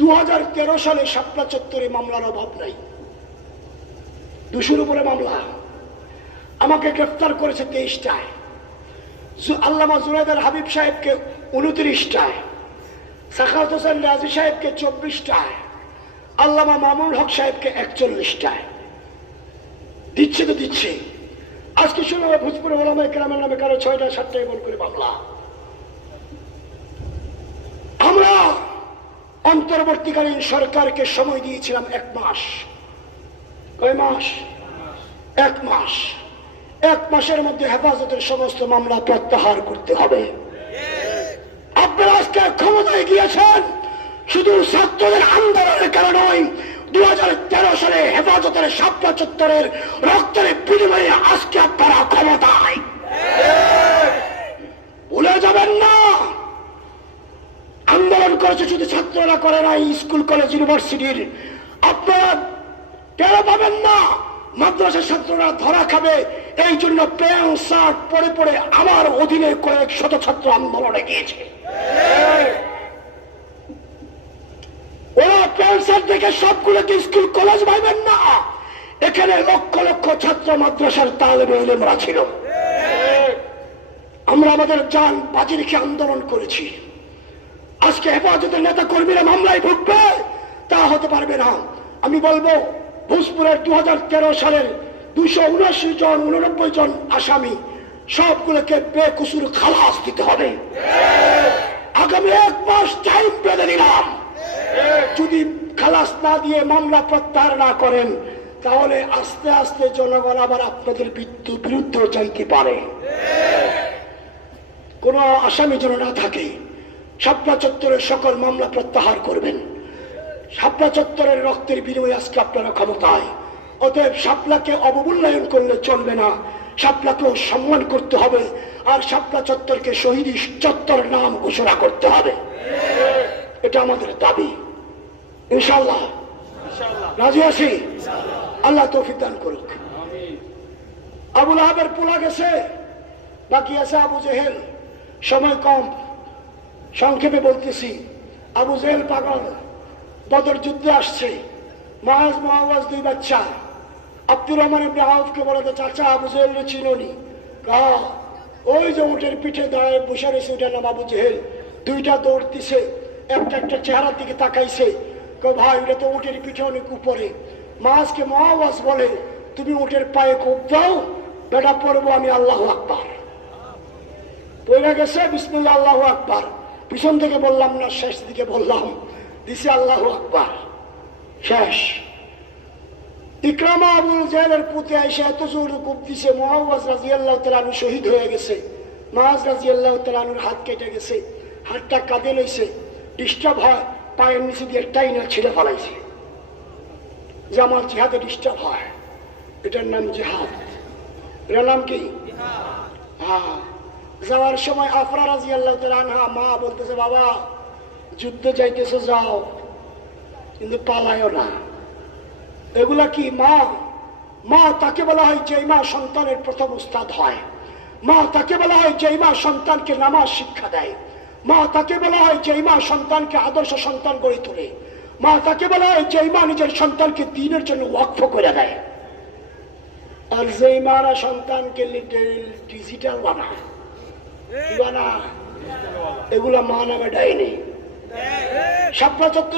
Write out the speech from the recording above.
2013 সালে শাপলা চত্বরে মামলার অভাব নাই, 200-র উপরে মামলা। আমাকে গ্রেফতার করেছে 23টায়, আল্লামা জুনায়েদ হাবিব সাহেবকে 29টায়, সাখাওয়াত হোসেন রাজি সাহেবকে 24টায়, আল্লামা মামুনুল হক সাহেবকে 41টায়। দিচ্ছে তো দিচ্ছে। আজকে শুনলাম ভোজপুরে ওলামায়ে কেরামের নামে কারো 6টা 7টা এমন করে মামলা। আমরা অন্তর্বর্তীকালীন সরকারকে সময় দিয়েছিলাম 1 মাস। কয় মাস? 1 মাস। 1 মাসের মধ্যে হেফাজতের সমস্ত মামলা প্রত্যাহার করতে হবে। আপনারা আজকে ক্ষমতায় গিয়েছেন শুধু ছাত্রদের আন্দোলনের কারণে। 2013 সালে হেফাজতের শাপলা চত্বরের রক্তের বিনিময়ে আজকে আপনারা ক্ষমতায়। ভুলে যাবেন না, আন্দোলন করেছে শুধু ছাত্ররা করে নাই, স্কুল কলেজ ইউনিভার্সিটির। আপনারা টের পাবেন না, মাদ্রাসার ছাত্ররা ধরা খাবে। এই জন্য প্যান্ট শার্ট পরে পরে আমার অধীনে কয়েক শত ছাত্র আন্দোলনে গিয়েছে। ওরা প্যান্ট শার্ট দেখে সবগুলোকে স্কুল কলেজ ভাববেন না, এখানে লক্ষ লক্ষ ছাত্র মাদ্রাসার তালেবে ইলমরা ছিল। আমরা আমাদের জান বাজি রেখে আন্দোলন করেছি। আজকে হেফাজতের নেতা কর্মীরা মামলায় ভুগবে, তা হতে পারবে না। আমি বলবো ভোজপুরের 2013 সালের 279 জন 89 জন আসামি সবগুলোকে বেকসুর খালাস দিতে হবে। আগামী 1 মাস টাইম বেঁধে দিলাম। যদি খালাস না দিয়ে মামলা প্রত্যাহার না করেন, তাহলে আস্তে আস্তে জনগণ আবার আপনাদের বিরুদ্ধে চাইতে পারে। কোন আসামি যেন না থাকে। শাপলা চত্বরের সকল মামলা প্রত্যাহার করবেন। শাপলা চত্বরের রক্তের বিনিময়ে আজকে আপনারা ক্ষমতায়। অতএব শাপলাকে অবমূল্যায়ন করলে চলবে না, শাপলাকেও সম্মান করতে হবে। আর শাপলা চত্বরকে শহীদ চত্বর নাম ঘোষণা করতে হবে। এটা আমাদের দাবি। ইনশাআল্লাহ রাজি আছি। আল্লাহ তৌফিক দান করুক। আবুল আহাবের পোলা গেছে, বাকি আছে আবু জেহেল। সময় কম, সংক্ষেপে বলতেছি। আবু জেহেল পাগল, বদর যুদ্ধে আসছে। মাআজ মুআওয়াজ 2 বাচ্চা। আব্দুর রহমান ইবনে আউফকে বলে, চাচা আবু জেহেল চিনোনি? ওই যে উটের পিঠে দাঁড়ায় বসে রয়েছে, ওটার নাম আবু জেহেল। 2টা দৌড় দিছে, একটা চেহারার দিকে তাকাইছে। ভাই এটা তো উটের পিঠে অনেক উপরে। মাআজকে মুআওয়াজ বলে, তুমি উটের পায়ে কোপ দাও, বেটা পড়বো আমি আল্লাহু আকবার। পড়ে গেছে বিসমিল্লাহ আল্লাহু আকবার। পিছন থেকে বললাম না, শেষ দিকে বললাম, দিছে আল্লাহু আকবার। শেষ। ইকরামা আবুল জেহেলের পুতে এসে এত জোর কোপ দিছে, মুআওয়াজ রাদিয়াল্লাহু তাআলা আনহু শহীদ হয়ে গেছে। মাআজ রাদিয়াল্লাহু তাআলা আনহুর হাত কেটে গেছে, হাতটা কাঁদে লইছে। ডিস্টার্ব হয়, পায়ের নিচে দিয়ে টাইনা ছিঁড়ে ফেলাইছে যে আমার জিহাদে ডিস্টার্ব হয়। এটার নাম জিহাদ। এটার নাম কি? হ্যাঁ। যাওয়ার সময় আফরা রাদিয়াল্লাহু তাআলা আনহা মা বলতেছে, বাবা যুদ্ধ যাইতেছো যাও, কিন্তু পালায়ও না। এগুলা কি মা? মা তাকে বলা হয় যে মা সন্তানের প্রথম উস্তাদ হয়। মা তাকে বলা হয় যে মা সন্তানকে নামাজ শিক্ষা দেয়। মা তাকে বলা হয় যে মা সন্তানকে আদর্শ সন্তান গড়ে তোলে। মা তাকে বলা হয় যে মা নিজের সন্তানকে দ্বীনের জন্য ওয়াকফ করে দেয়। আর যে মারা সন্তানকে ডিজিটাল বানায়, এগুলা মা নামে ডাইনি। শাপলা চত্বর